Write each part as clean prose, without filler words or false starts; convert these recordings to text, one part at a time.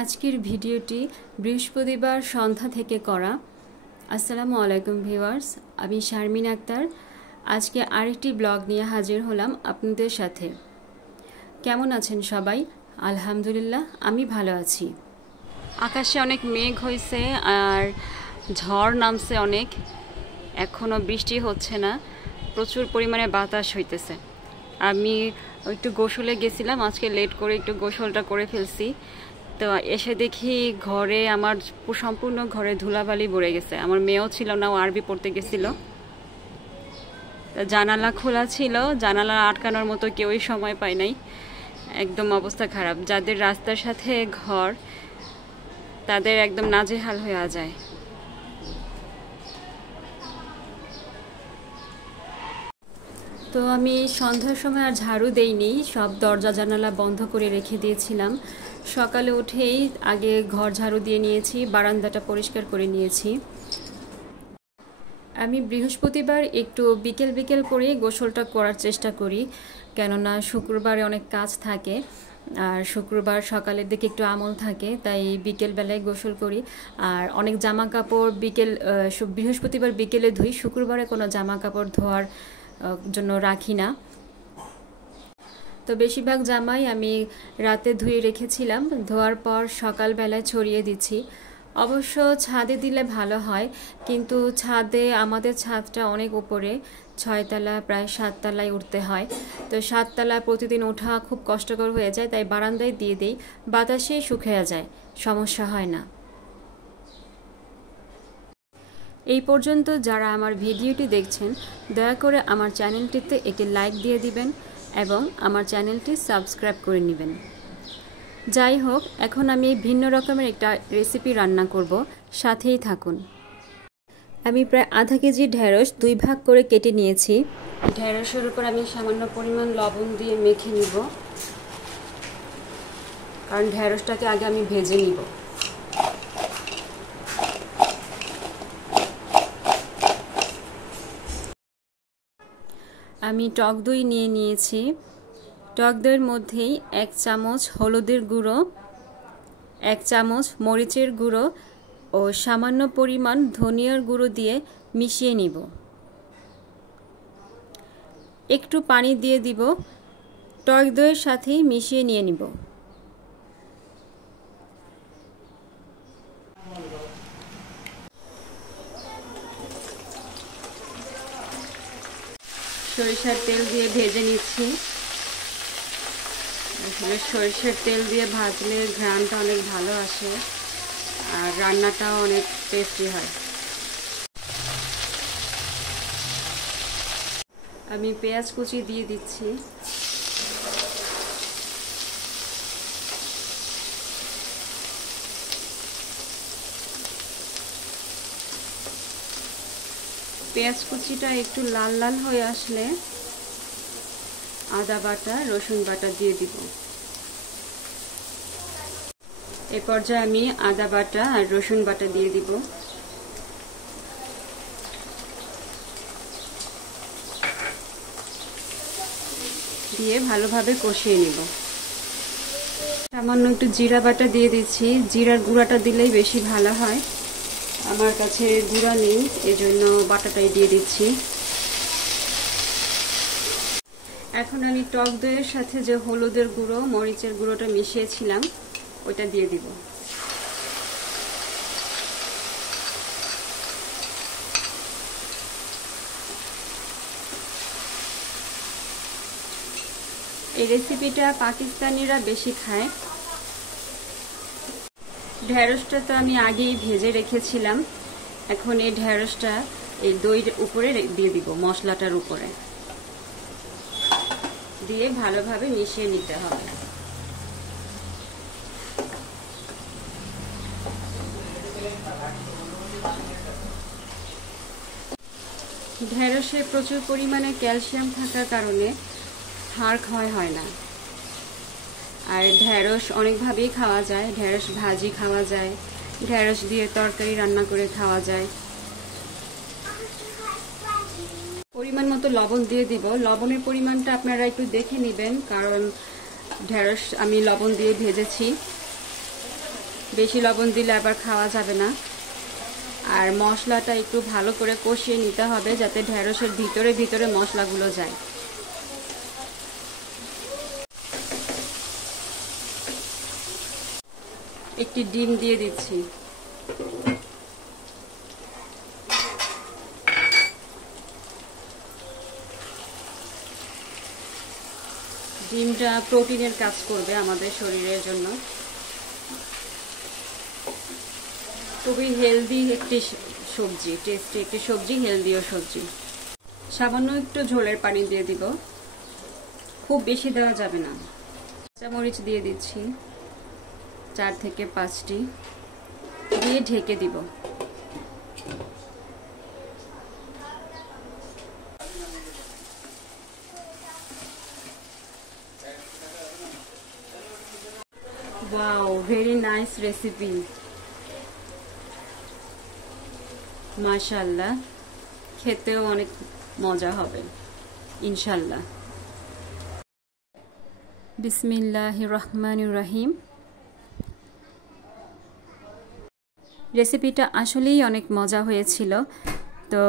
আজকের ভিডিওটি বৃহস্পতিবার সন্ধ্যা থেকে করা। আসসালামু আলাইকুম ভিউয়ার্স, আমি শারমিন আক্তার। আজকে আরেকটি ব্লগ নিয়ে হাজির হলাম আপনাদের সাথে। কেমন আছেন সবাই? আলহামদুলিল্লাহ, আমি ভালো আছি। আকাশে অনেক মেঘ হয়েছে আর ঝড় নামছে অনেক। এখনও বৃষ্টি হচ্ছে না, প্রচুর পরিমাণে বাতাস হইতেছে। আমি একটু গোসলে গেছিলাম, আজকে লেট করে একটু গোসলটা করে ফেলছি। তো এসে দেখি ঘরে আমার সম্পূর্ণ ঘরে ধুলাবালি ভরে গেছে। আমার মেয়েও ছিল না, ও আরবি পড়তে গেছিল। জানালা খোলা ছিল, জানালা আটকানোর মতো কেউই সময় পায় নাই। একদম অবস্থা খারাপ। যাদের রাস্তার সাথে ঘর তাদের একদম নাজেহাল হয়ে যায়। তো আমি সন্ধ্যার সময় আর ঝাড়ু দেইনি, সব দরজা জানালা বন্ধ করে রেখে দিয়েছিলাম। সকালে উঠেই আগে ঘর ঝাড়ু দিয়ে নিয়েছি, বারান্দাটা পরিষ্কার করে নিয়েছি। আমি বৃহস্পতিবার একটু বিকেল বিকেল করে গোসলটা করার চেষ্টা করি, কেননা শুক্রবারে অনেক কাজ থাকে আর শুক্রবার সকালের দিকে একটু আমল থাকে, তাই বিকেলবেলায় গোসল করি। আর অনেক জামা কাপড় বৃহস্পতিবার বিকেলে ধুই, শুক্রবারে কোনো জামা কাপড় ধোয়ার জন্য রাখি না। তো বেশিরভাগ জামাই আমি রাতে ধুয়ে রেখেছিলাম, ধোয়ার পর সকালবেলায় ছড়িয়ে দিচ্ছি। অবশ্য ছাদে দিলে ভালো হয়, কিন্তু আমাদের ছাদটা অনেক উপরে, 6 তলা প্রায় 7 তলায় উঠতে হয়। তো 7 তলা প্রতিদিন ওঠা খুব কষ্টকর হয়ে যায়, তাই বারান্দায় দিয়ে দিই, বাতাসে শুকিয়ে যায়, সমস্যা হয় না। এই পর্যন্ত যারা আমার ভিডিওটি দেখছেন, দয়া করে আমার চ্যানেলটিতে একটি লাইক দিয়ে দিবেন এবং আমার চ্যানেলটি সাবস্ক্রাইব করে নেবেন। যাই হোক, এখন আমি ভিন্ন রকমের একটা রেসিপি রান্না করব, সাথেই থাকুন। আমি প্রায় আধা কেজি ঢেঁড়স 2 ভাগ করে কেটে নিয়েছি। ঢেঁড়সের উপর আমি সামান্য পরিমাণ লবণ দিয়ে মেখে নিব, কারণ ঢেঁড়সটাকে আগে আমি ভেজে নিব। আমি টক দই নিয়ে নিয়েছি। টক দইয়ের মধ্যেই 1 চামচ হলুদের গুঁড়ো, 1 চামচ মরিচের গুঁড়ো ও সামান্য পরিমাণ ধনিয়ার গুঁড়ো দিয়ে মিশিয়ে নিব। একটু পানি দিয়ে দিব, টক দইয়ের সাথেই মিশিয়ে নিয়ে নিব। সরিষার তেল দিয়ে ভেজে নিচ্ছি। আসলে সরিষার তেল দিয়ে ভাজলে ঘ্রাণটা অনেক ভালো আসে আর রান্নাটাও অনেক টেস্টি হয়। আমি পেঁয়াজ কুচি দিয়ে দিচ্ছি। পেঁয়াজ কুচিটা একটু লাল লাল হয়ে আসলে আদা বাটা রসুন বাটা দিয়ে দিব। এ পর্যায়ে আমি আদা বাটা আর রসুন বাটা দিয়ে দিব। দিয়ে ভালোভাবে কষিয়ে নিব। সামান্য একটু জিরা বাটা দিয়ে দিচ্ছি, জিরার গুঁড়াটা দিলেই বেশি ভালো হয়। আমার কাছে গুঁড়া নেই, এজন্য বাটাটাই দিয়ে দিচ্ছি। এখন আমি টক দইয়ের সাথে যে হলুদের গুঁড়ো মরিচের গুঁড়োটা মিশিয়েছিলাম ওইটা দিয়ে দিব। এই রেসিপিটা পাকিস্তানিরা বেশি খায়। ঢেঁড়সটা তো আমি আগেই ভেজে রেখেছিলাম, এখন এই ঢেঁড়সটা এই দইয়ের উপরে দিয়ে দিব, মশলাটার উপরে দিয়ে ভালোভাবে মিশিয়ে নিতে হবে। ঢেঁড়সে প্রচুর পরিমাণে ক্যালসিয়াম থাকার কারণে হাড় ক্ষয় হয় না। আর ঢেঁড়স অনেকভাবেই খাওয়া যায়, ঢেঁড়স ভাজি খাওয়া যায়, ঢেঁড়স দিয়ে তরকারি রান্না করে খাওয়া যায়। পরিমাণ মতো লবণ দিয়ে দিব। লবণের পরিমাণটা আপনারা একটু দেখে নেবেন, কারণ ঢেঁড়স আমি লবণ দিয়ে ভেজেছি। বেশি লবণ দিলে আবার খাওয়া যাবে না। আর মশলাটা একটু ভালো করে কষিয়ে নিতে হবে যাতে ঢেঁড়সের ভিতরে ভিতরে মশলাগুলো যায়। একটি ডিম দিয়ে দিচ্ছি। ডিমটা প্রোটিনের কাজ করবে আমাদের শরীরের জন্য। খুবই হেলদি একটি সবজি, টেস্টি একটি সবজি, হেলদিও সবজি। সামান্য একটু ঝোলের পানি দিয়ে দিব, খুব বেশি দেওয়া যাবে না। কাঁচামরিচ দিয়ে দিচ্ছি 4 থেকে 5টি, দিয়ে ঢেকে দিব। ওয়াও, ভেরি নাইস রেসিপি, মাশাআল্লাহ। খেতেও অনেক মজা হবে ইনশাআল্লাহ। বিসমিল্লাহির রহমানির রহিম। রেসিপিটা আসলেই অনেক মজা হয়েছিল। তো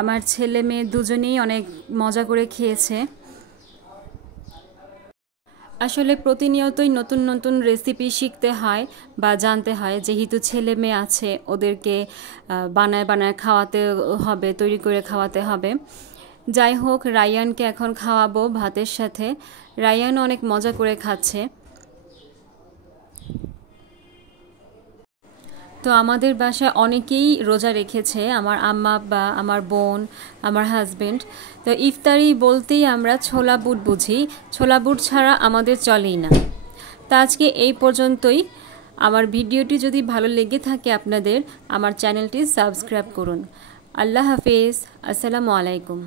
আমার ছেলে মেয়ে দুজনেই অনেক মজা করে খেয়েছে। আসলে প্রতিনিয়তই নতুন নতুন রেসিপি শিখতে হয় বা জানতে হয়, যেহেতু ছেলে মেয়ে আছে ওদেরকে বানায় বানায় খাওয়াতে হবে, তৈরি করে খাওয়াতে হবে। যাই হোক, রায়ানকে এখন খাওয়াবো ভাতের সাথে। রায়ানও অনেক মজা করে খাচ্ছে। তো আমাদের বাসায় অনেকেই রোজা রেখেছে, আমার আম্মা বা আমার বোন, আমার হাজবেন্ড। তো ইফতারি বলতেই আমরা ছোলা বুট বুঝি, ছোলা বুট ছাড়া আমাদের চলেই না। তো আজকে এই পর্যন্তই। আমার ভিডিওটি যদি ভালো লেগে থাকে আপনাদের, আমার চ্যানেলটি সাবস্ক্রাইব করুন। আল্লাহ হাফেজ, আসসালামু আলাইকুম।